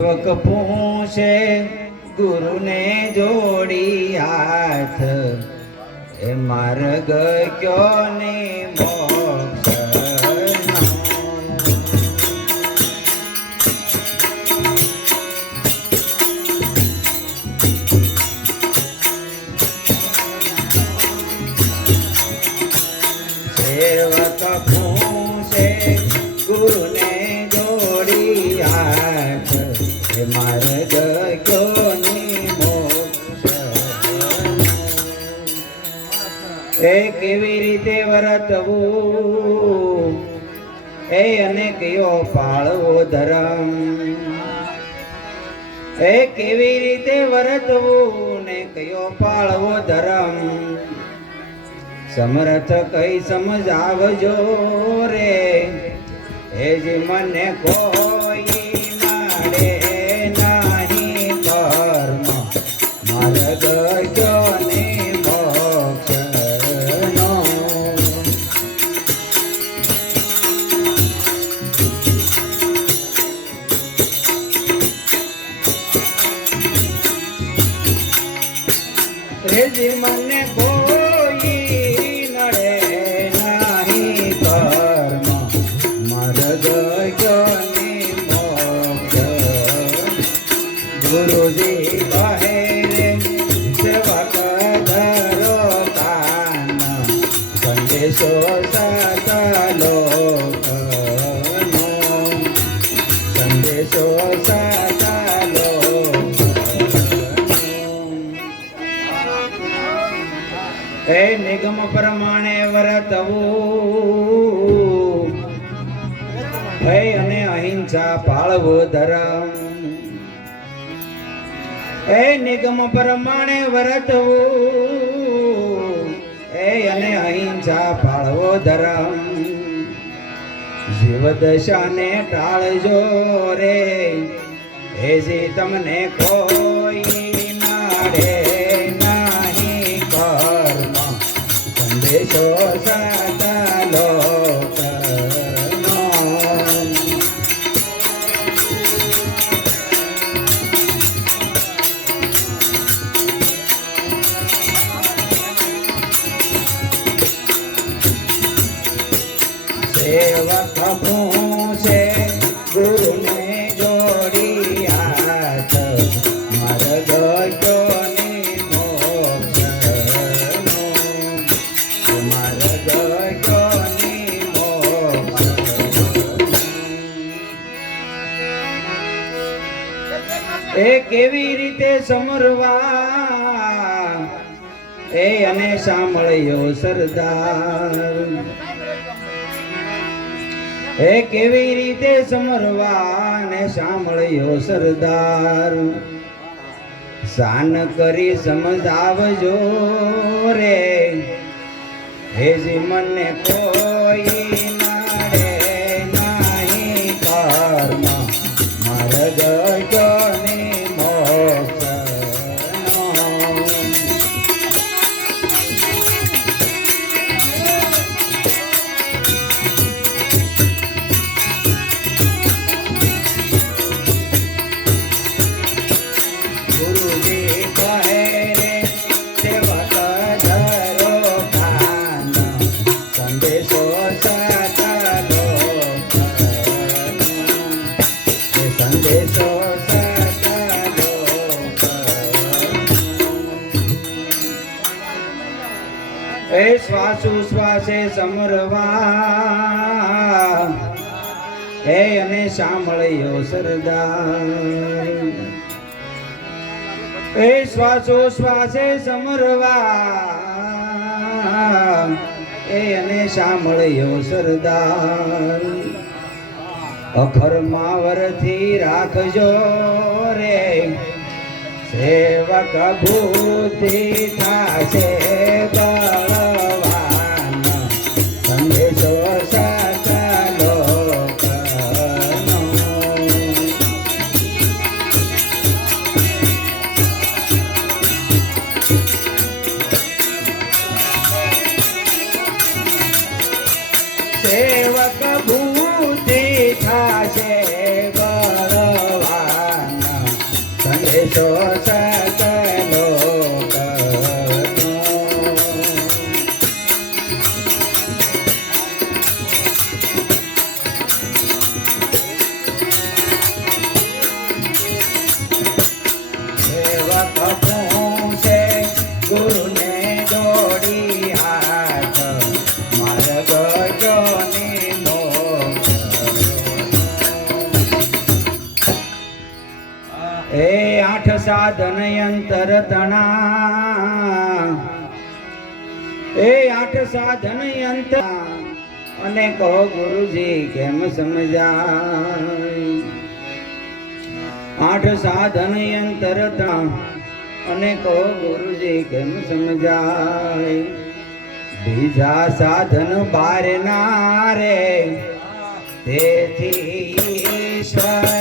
સેવક પૂછે ગુરુને જોડી હાથ, એ માર્ગ ક્યો ને મોક્ષનો. સેવક પૂછે ગુરુને જોડી હાથ, એ માર્ગ ક્યો ને મોક્ષનો. એ કેવી રીતે વર્તવું, એ અને કયો પાળવો ધર્મ. એ કેવી રીતે વર્તવું ને કયો પાળવો ધર્મ. સમર્થ કઈ સમજાવજો રે, એ જ મને કોઈ નાડે નહીં કર્મ. માર્ગ ક્યો ને મોક્ષનો. એ જ મને કોઈ નડે નહીં કર્મ. માર્ગ ક્યો ને મોક્ષ. ગુરુજી કહે રે સેવક ધરો કાન, સંદેશો સાત લોકનો. સંદેશો સાત લોકનો. એ નિગમ પ્રમાણે વર્તવું, એ અને અહિંસા પાળવો ધર્મ. એ નિગમ પ્રમાણે વર્તવું, એ અને અહિંસા પાળવો ધર્મ. જીવદશાને ટાળજો રે, એ જે તમને કોઈ નાડે નહીં કર્મ. સંદેશો સાત લોકનો. સેવક પૂછે ગુરુને જોડી હાથ, માર્ગ ક્યો ને મોક્ષનો. માર્ગ ક્યો ને મોક્ષનો. એ કેવી રીતે સમરવા, એ અને સાંભળ્યો સરદાર. એ કેવી રીતે સમરવા ને સાંભળ્યો સરદાર. શાન કરી સમજાવજો રે, હે જી મને કોઈ નાડે નહીં કર્મ. માર્ગ ક્યો ને મોક્ષનો. ગુરુજી કહે રે સેવક ધરો કાન, સંદેશો સાત લોકનો. સંદેશો સાત લોકનો. એ શ્વાસો શ્વાસે સમરવા, એ અને સાંભળ્યો સરદાર. એ શ્વાસો શ્વાસે સમરવા, એ અને સાંભળ્યો સરદાર. અખરમાં વરથી રાખજો રે, સેવક બુદ્ધિ થાશે બળવાન. સંદેશો સાત લોકનો. સેવક બુદ્ધિ થાશે બળવાન. સંદેશો સકલો સાધન અંતર તણા એ 8 સાધન અંતર અને કહો ગુરુજી કેમ સમજાય 8 સાધન અંતર તણા અને કહો ગુરુજી કેમ સમજાય બીજા સાધન બાર ના રે તેથી ઈશ્વર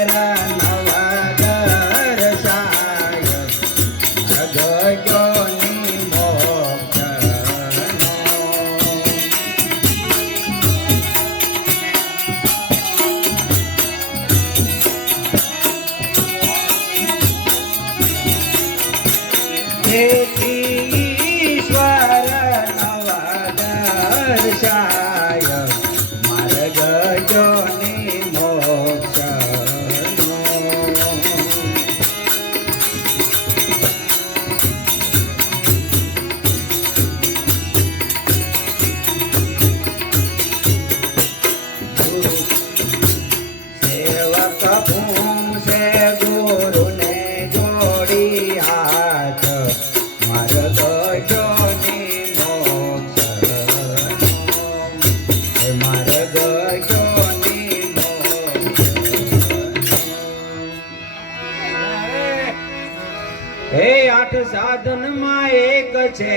સાધન માં એક છે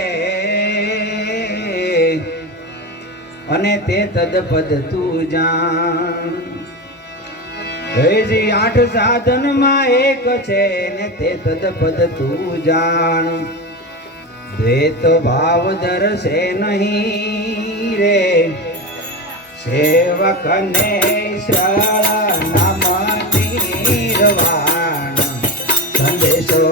અને તે તદપદ તું જાણ જી 8 સાધન માં એક છે ને તે તદપદ તું જાણ દ્વૈત ભાવ દર્શે નહીં રે સેવક ને શરણ નિર્વાણ સંદેશો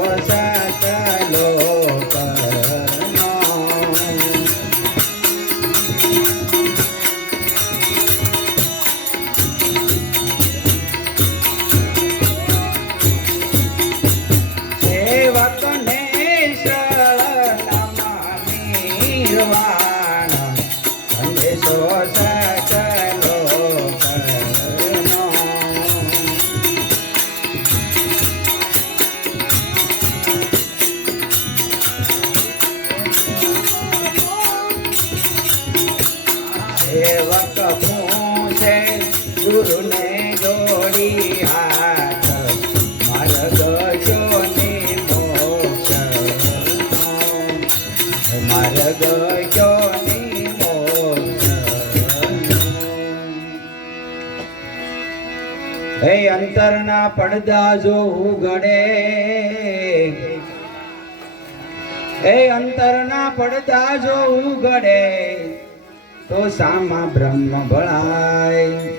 ગુરુ ને જોડી હાથ માર્ગ જોને મોક્ષ માર્ગ જોને મોક્ષ હે અંતરના પડદા જો ઉઘડે હે અંતરના પડદા જો ઉઘડે તો સામા બ્રહ્મ ભળાય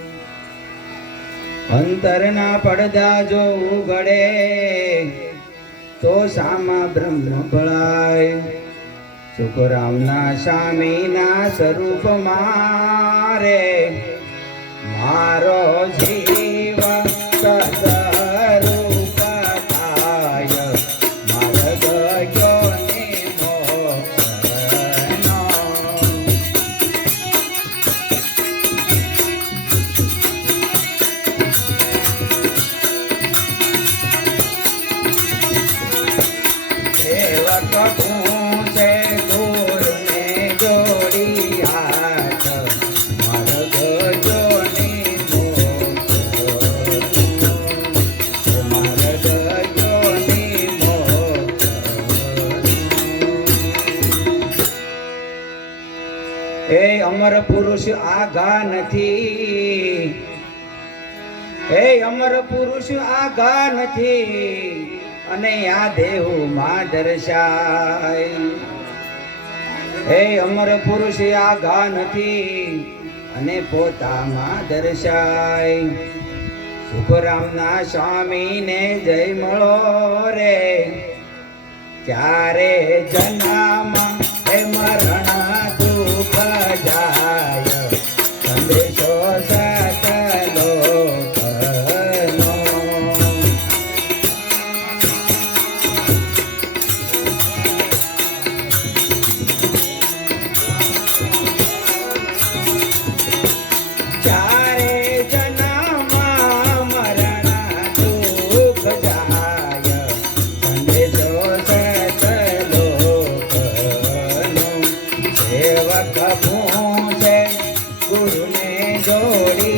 અંતરના પડદા જો ઉઘડે તો સામા બ્રહ્મ ભળાય સુખરામના સ્વામીના સ્વરૂપ મારે મારો જીવ સદરૂપ થાય માર્ગ જોને મોક્ષનો એ અમર પુરુષ આઘા નથી એ અમર પુરુષ આઘા નથી અને આ દેહ માં દર્શાય એ અમર પુરુષ આઘા નથી અને પોતામાં દર્શાય સુખરામના સ્વામીને જય મળો રે ચારે જન્મ હે મરણ દુઃખ જાય સંદેશો સતલો કનો. ચારે જન્મ મરણ દુઃખ જાય સંદેશો સતલો કનો. સેવક પૂછે ગુરુને જોડી